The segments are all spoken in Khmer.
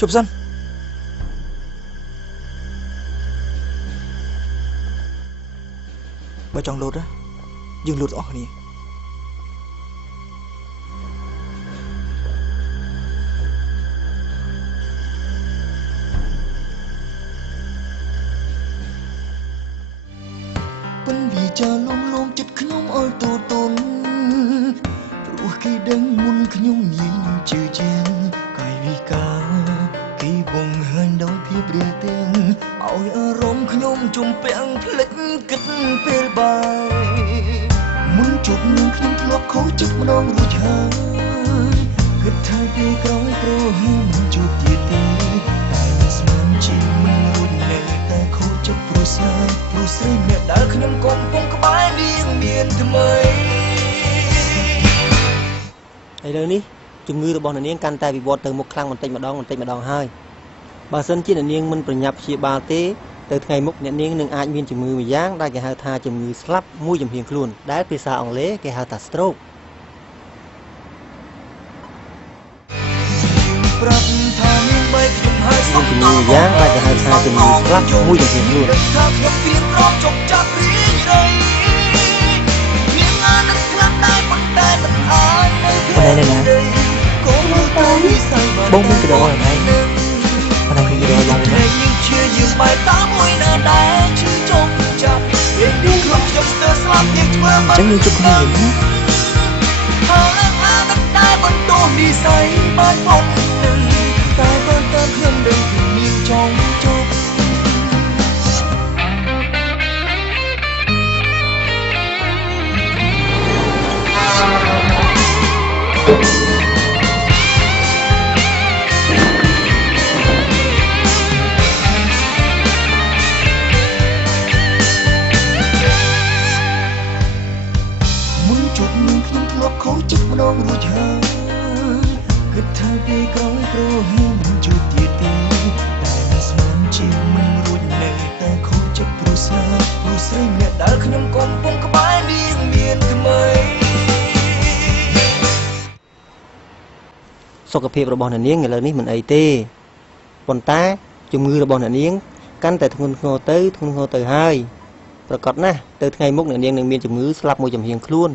ជប់សិនបើចង់លោតយើងលោតអស់គ្នាប៉ុនវាចាលំចិត្តខ្ញុំអើយទូទុនព្រោះគេដឹងមុនខ្ញុំនិយាយជឿជាក់កាយវិការគេបងហើញដោយភាពរាទាំងឲ្យអារម្មណ៍ខ្ញុំជំពាក់ភ្លេចគិតពេលបាយមុនជួបនឹងខ្ញុំធ្លាប់ខុសចិត្តម្ដងរួចហើយគិតថាពេលក្រោយប្រហែលមិនជួបទៀតទេតែមិនស្មានជាមិនរួចនៅតែខុសចិត្តព្រោះស្នេហ៍ព្រោះស្រីម្នាក់ដែលខ្ញុំកំពុងក្បែរនាងមានថ្មីឥឡូវនេះជំងឺរបស់អ្នកនាងកាន់តែវិវត្តទៅមុខខ្លាំងបន្តិចម្ដងហើយបើសិនជាអ្នកនាងមិនប្រញាប់ព្យាបាលទេទៅថ្ងៃមុខអ្នកនាងនឹងអាចមានជំងឺមួយយ៉ាងដែលគេហៅថាជំងឺស្លាប់មួយចំហៀងខ្លួនដែលភាសាអង់គ្លេសគេហៅថា stroke ប្រាប់ថានាងបីខ្ញុំហើយសុំតជំងឺយ៉ាងដែលគេហៅថាជំងឺស្លាប់មួយចំហៀងខ្លួនថាខ្ញុំព្រៀងរំចុកចាប់រីរៃនាងអានស្លាប់តែប៉ុន្តែមិនអាចនៅពេលណាកុំទៅវិស័យបងមានកដោហើយប៉ុន្តែមានកដោឡើងណាយើងជាយើងបែរតាមមួយណាដែរឈឺចុកចាប់ពេលនេះខ្លួនខ្ញុំស្ទើរស្លាប់យើងធ្វើមិនចឹងយើងជប់គ្នាវិញណាហើយអានតែបន្ទោសនិស័យបានផងនឹងតែបើតាមខ្ញុំដឹងពីនាងចង់ជប់ខុសចិត្តម្ដងរួចហើយគិតថាពេលក្រោយប្រហែលមិនជួបទៀតទេតែមិនស្មានជាមិនរួចនៅតែខុសចិត្តព្រោះស្នេហ៍ព្រោះស្រីម្នាក់ដែលខ្ញុំកំពុងក្បែរនាងមានថ្មីសុខភាពរបស់អ្នកនាងឥឡូវនេះមិនអីទេប៉ុន្តែជំងឺរបស់អ្នកនាងកាន់តែធ្ងន់ធ្ងរទៅហើយប្រកបណាស់ទៅថ្ងៃមុខអ្នកនាងនឹងមានជំងឺស្លាប់មួយចំហៀងខ្លួន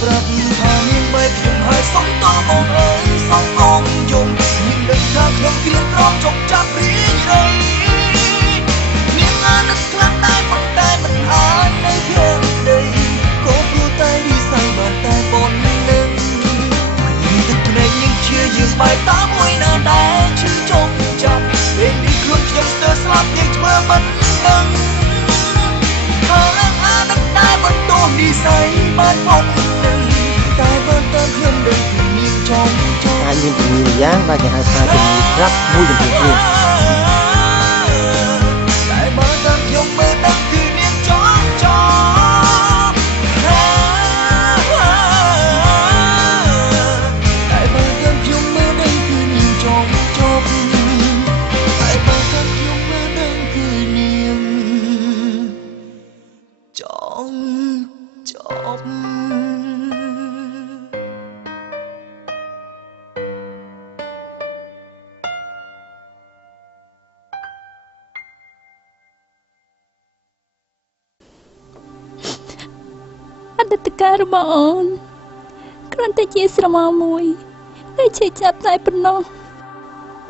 ប្រាប់ថានាងបីខ្ញុំហើយសុំតបងអើយសុំបងយំនាងដឹងថាខ្ញុំព្រៀងរំចុកចាប់រីរៃនាងអានស្លាប់តែប៉ុន្តែមិនអាចនៅភេទដីក៏ព្រោះតែវិស័យបានតែប៉ុណ្្នឹងទឹកភ្នែកនាងជាយើងបែរតាមមួយណាដែរឈឺចុកចាប់ពេលនេះខ្លួនខ្ញុំស្ទើរស្លាប់យើងធ្វើមិនដឹងហើយអានតែបន្ទោសនិស័យបានផងតែបើតាមខ្ញុំដឹងពីនាងចង់អាចមានជំងឺយ៉ាងដែលគេហៅថាជំងឺស្លាប់មួយចំហៀងខ្លួនតែបើតាមខ្ញុំមើលដឹងគឺនាងចង់តែបើតាមខ្ញុំមើលដឹងគឺនាងចង់ចប់តែបើតាមខ្ញុំមើលដឹងគឺនាងចង់ចប់អតីតកាលរបស់អូនគ្រាន់តែជាស្រមោលមួយដែលឈឺចាប់តែប៉ុណ្ណោះ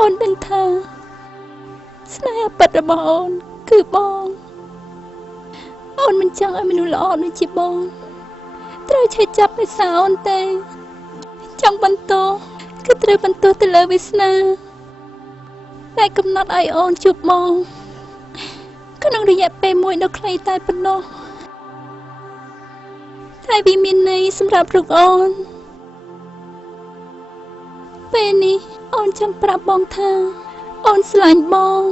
អូនដឹងថាស្នេហាពិតរបស់អូនគឺបងអូនមិនចង់ឲ្យមនុស្សល្អដូចជាបងត្រូវឈឺចាប់ដោយសារអូនទេចង់បន្តគឺត្រូវបន្តទៅលើវាសនាតែកំណត់ឲ្យអូនជួបបងក្នុងរយៈពេលមួយដ៏ខ្លីតែប៉ុណ្ណោះតែវាមានន័យសម្រាប់រូបអូនពេលនេះអូនចង់ប្រាប់បងថាអូនស្រឡាញ់បង